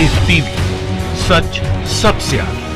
Live TV, सच सबसे आगे।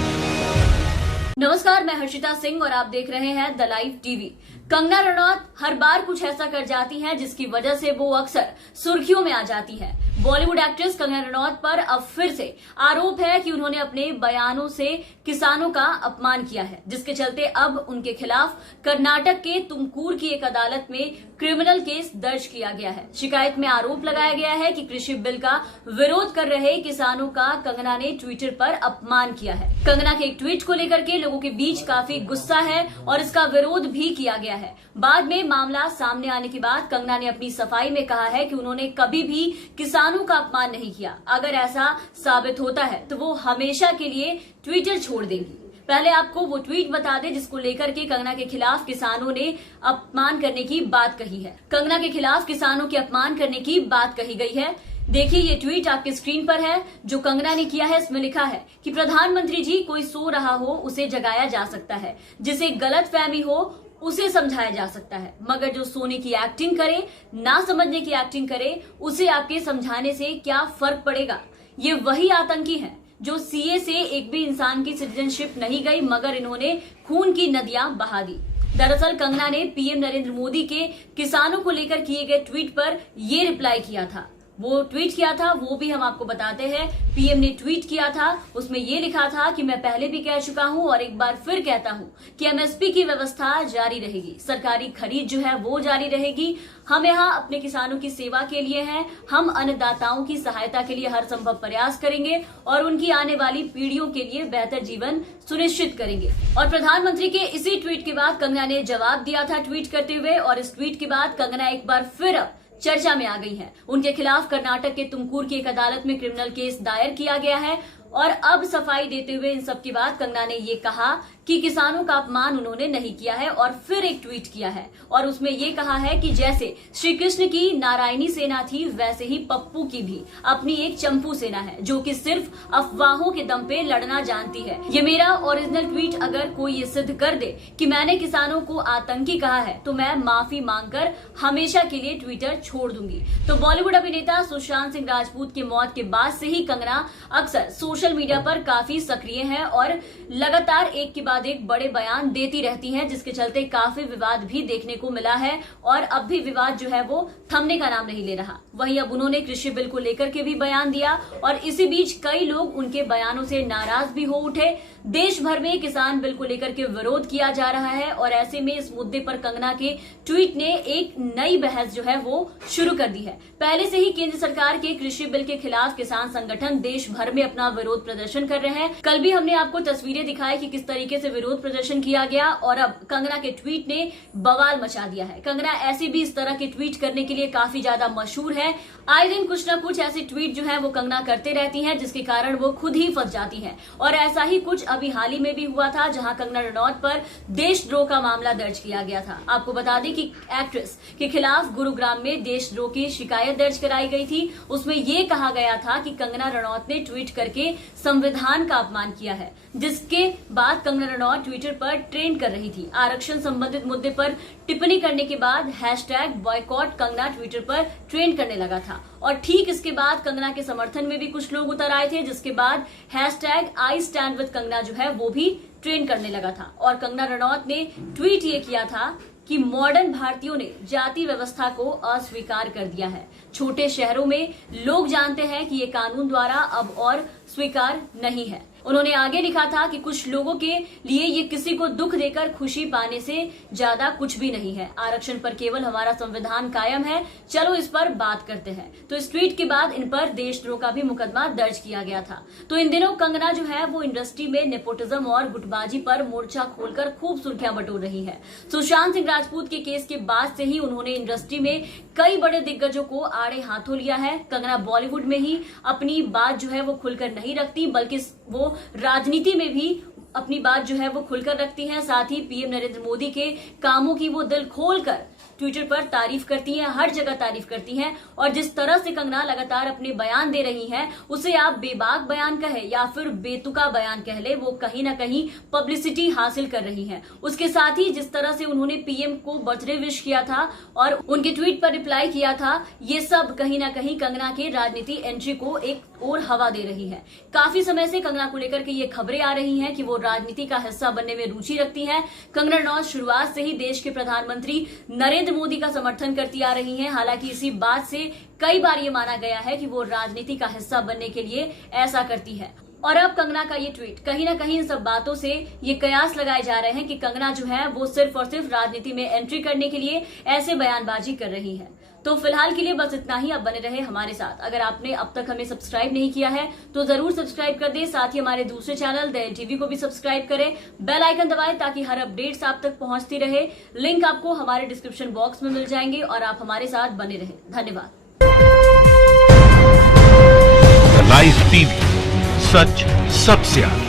नमस्कार, मैं हर्षिता सिंह और आप देख रहे हैं the live TV. Kangana Ranaut हर बार कुछ ऐसा कर जाती हैं जिसकी वजह से वो अक्सर सुर्खियों में आ जाती है। बॉलीवुड एक्ट्रेस कंगना रनौत पर अब फिर से आरोप है कि उन्होंने अपने बयानों से किसानों का अपमान किया है, जिसके चलते अब उनके खिलाफ कर्नाटक के तुमकुर की एक अदालत में क्रिमिनल केस दर्ज किया गया है। शिकायत में आरोप लगाया गया है कि कृषि बिल का विरोध कर रहे किसानों का कंगना ने ट्विटर पर अपमान किया है। कंगना के एक ट्वीट को लेकर के लोगों के बीच काफी गुस्सा है और इसका विरोध भी किया गया है। बाद में मामला सामने आने के बाद कंगना ने अपनी सफाई में कहा है कि उन्होंने कभी भी किसानों का अपमान नहीं किया। अगर ऐसा साबित होता है तो वो हमेशा के लिए ट्विटर छोड़ देंगी। पहले आपको वो ट्वीट बता दें जिसको लेकर के कंगना के खिलाफ किसानों ने अपमान करने की बात कही है। कंगना के खिलाफ किसानों के अपमान करने की बात कही गई है। देखिए, ये ट्वीट आपके स्क्रीन पर है जो कंगना ने किया है। इसमें लिखा है कि प्रधानमंत्री जी, कोई सो रहा हो उसे जगाया जा सकता है, जिसे गलतफहमी हो उसे समझाया जा सकता है, मगर जो सोने की एक्टिंग करे, ना समझने की एक्टिंग करे, उसे आपके समझाने से क्या फर्क पड़ेगा। ये वही आतंकी हैं जो सीए से एक भी इंसान की सिटीजनशिप नहीं गई, मगर इन्होंने खून की नदियां बहा दी। दरअसल कंगना ने पीएम नरेंद्र मोदी के किसानों को लेकर किए गए ट्वीट पर ये रिप्लाई किया था। वो ट्वीट किया था, वो भी हम आपको बताते हैं। पीएम ने ट्वीट किया था, उसमें ये लिखा था कि मैं पहले भी कह चुका हूं और एक बार फिर कहता हूं कि एमएसपी की व्यवस्था जारी रहेगी, सरकारी खरीद जो है वो जारी रहेगी। हम यहाँ अपने किसानों की सेवा के लिए हैं। हम अन्नदाताओं की सहायता के लिए हर संभव प्रयास करेंगे और उनकी आने वाली पीढ़ियों के लिए बेहतर जीवन सुनिश्चित करेंगे। और प्रधानमंत्री के इसी ट्वीट के बाद कंगना ने जवाब दिया था ट्वीट करते हुए, और इस ट्वीट के बाद कंगना एक बार फिर चर्चा में आ गई है। उनके खिलाफ कर्नाटक के तुमकुर की एक अदालत में क्रिमिनल केस दायर किया गया है। और अब सफाई देते हुए इन सब के बाद कंगना ने ये कहा कि किसानों का अपमान उन्होंने नहीं किया है, और फिर एक ट्वीट किया है और उसमें ये कहा है कि जैसे श्री कृष्ण की नारायणी सेना थी, वैसे ही पप्पू की भी अपनी एक चंपू सेना है जो कि सिर्फ अफवाहों के दम पे लड़ना जानती है। ये मेरा ओरिजिनल ट्वीट अगर कोई ये सिद्ध कर दे कि मैंने किसानों को आतंकी कहा है तो मैं माफी मांगकर हमेशा के लिए ट्विटर छोड़ दूंगी। तो बॉलीवुड अभिनेता सुशांत सिंह राजपूत की मौत के बाद से ही कंगना अक्सर सोशल मीडिया पर काफी सक्रिय है और लगातार एक के बाद एक बड़े बयान देती रहती हैं, जिसके चलते काफी विवाद भी देखने को मिला है। और अब भी विवाद जो है वो थमने का नाम नहीं ले रहा। वहीं अब उन्होंने कृषि बिल को लेकर के भी बयान दिया और इसी बीच कई लोग उनके बयानों से नाराज भी हो उठे। देश भर में किसान बिल को लेकर के विरोध किया जा रहा है और ऐसे में इस मुद्दे पर कंगना के ट्वीट ने एक नई बहस जो है वो शुरू कर दी है। पहले से ही केंद्र सरकार के कृषि बिल के खिलाफ किसान संगठन देश भर में अपना विरोध प्रदर्शन कर रहे हैं। कल भी हमने आपको तस्वीरें दिखाई कि किस तरीके से विरोध प्रदर्शन किया गया और अब कंगना के ट्वीट ने बवाल मचा दिया है। कंगना ऐसे भी इस तरह के ट्वीट करने के लिए काफी ज्यादा मशहूर है। आए दिन कुछ न कुछ ऐसे ट्वीट जो है वो कंगना करते रहती हैं, जिसके कारण वो खुद ही फंस जाती हैं। और ऐसा ही कुछ अभी हाल ही में भी हुआ था, जहां कंगना रनौत पर देशद्रोह का मामला दर्ज किया गया था। आपको बता दें कि एक्ट्रेस के खिलाफ गुरुग्राम में देशद्रोह की शिकायत दर्ज कराई गई थी। उसमें यह कहा गया था कि कंगना रनौत ने ट्वीट करके संविधान का अपमान किया है, जिसके बाद कंगना रनौत ट्विटर पर ट्रेंड कर रही थी। आरक्षण संबंधित मुद्दे पर टिप्पणी करने के बाद #बॉयकॉट कंगना ट्विटर पर ट्रेंड करने लगा था और ठीक इसके बाद कंगना के समर्थन में भी कुछ लोग उतर आए थे, जिसके बाद #I stand with कंगना जो है वो भी ट्रेंड करने लगा था। और कंगना रनौत ने ट्वीट ये किया था कि मॉडर्न भारतीयों ने जाति व्यवस्था को अस्वीकार कर दिया है। छोटे शहरों में लोग जानते हैं कि ये कानून द्वारा अब और स्वीकार नहीं है। उन्होंने आगे लिखा था कि कुछ लोगों के लिए ये किसी को दुख देकर खुशी पाने से ज्यादा कुछ भी नहीं है। आरक्षण पर केवल हमारा संविधान कायम है, चलो इस पर बात करते हैं। तो इस ट्वीट के बाद इन पर देशद्रोह का भी मुकदमा दर्ज किया गया था। तो इन दिनों कंगना जो है वो इंडस्ट्री में नेपोटिज्म और गुटबाजी पर मोर्चा खोलकर खूब सुर्खियां बटोर रही है। सुशांत सिंह राजपूत के केस के बाद से ही उन्होंने इंडस्ट्री में कई बड़े दिग्गजों को आड़े हाथों लिया है। कंगना बॉलीवुड में ही अपनी बात जो है वो खुलकर नहीं रखती, बल्कि वो राजनीति में भी अपनी बात जो है वो खुलकर रखती हैं। साथ ही पीएम नरेंद्र मोदी के कामों की वो दिल खोलकर ट्विटर पर तारीफ करती हैं, हर जगह तारीफ करती हैं। और जिस तरह से कंगना लगातार अपने बयान दे रही हैं, उसे आप बेबाक बयान कहे या फिर बेतुका बयान कह ले, वो कहीं ना कहीं पब्लिसिटी हासिल कर रही हैं। उसके साथ ही जिस तरह से उन्होंने पीएम को बर्थडे विश किया था और उनके ट्वीट पर रिप्लाई किया था, ये सब कहीं ना कहीं कंगना के राजनीति एंट्री को एक और हवा दे रही है। काफी समय से कंगना को लेकर के ये खबरें आ रही हैं कि वो राजनीति का हिस्सा बनने में रुचि रखती हैं। कंगना रनौत शुरुआत से ही देश के प्रधानमंत्री नरेंद्र मोदी का समर्थन करती आ रही हैं। हालांकि इसी बात से कई बार ये माना गया है कि वो राजनीति का हिस्सा बनने के लिए ऐसा करती है। और अब कंगना का ये ट्वीट कहीं ना कहीं इन सब बातों से ये कयास लगाए जा रहे हैं कि कंगना जो है वो सिर्फ और सिर्फ राजनीति में एंट्री करने के लिए ऐसे बयानबाजी कर रही है। तो फिलहाल के लिए बस इतना ही। अब बने रहे हमारे साथ। अगर आपने अब तक हमें सब्सक्राइब नहीं किया है तो जरूर सब्सक्राइब कर दें। साथ ही हमारे दूसरे चैनल द टीवी को भी सब्सक्राइब करें, बेल आइकन दबाएं ताकि हर अपडेट्स आप तक पहुंचती रहे। लिंक आपको हमारे डिस्क्रिप्शन बॉक्स में मिल जाएंगे और आप हमारे साथ बने रहे। धन्यवाद। लाइव टीवी, सच सबसे आगे।